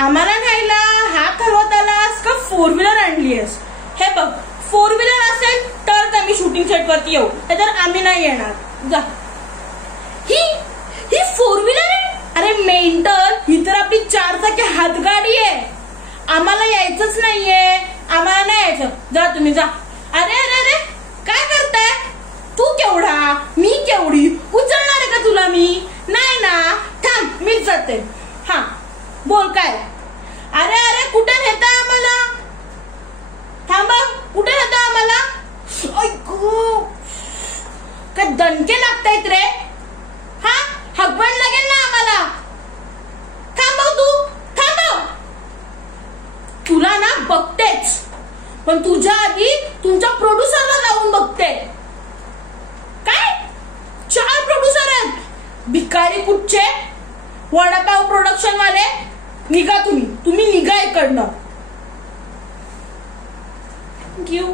आम्हाला न्यायला हात हलवत आलास का फोर व्हीलर आणलीयस? हे बघ, फोर व्हीलर असेल तर आम्ही शूटिंग सेट वरती येऊ, तर आम्ही नाही येणार. जा. ही फोर व्हीलर आहे? अरे मेंटल, ही तर आपली 4 चाकी हातगाडी आहे. आम्हाला यायचंच नाहीये, आम्हाला नाही यायचं. जा तुम्ही जा. अरे अरे अरे काय करताय? तू केवढा, मी केवढी, उचलणार आहे का तुला मी? नाही ना, थांब मीच जाते. हा बोल काय? अरे अरे कुठे नेताय आम्हाला? थांबा, कुठे नेताय आम्हाला? काय दणके लागतायत रे? हा हगवण लागेल ना आम्हाला. थांबव तू, थांबव. तुला ना बघतेच, पण तुझ्या आधी तुमच्या प्रोड्युसरला जाऊन बघते. काय 4 प्रोड्युसर आहेत? भिकारी कुठचे? वडापाव प्रोडक्शन वाले. निघा तुम्ही निघा इकडनं. थँक्यू.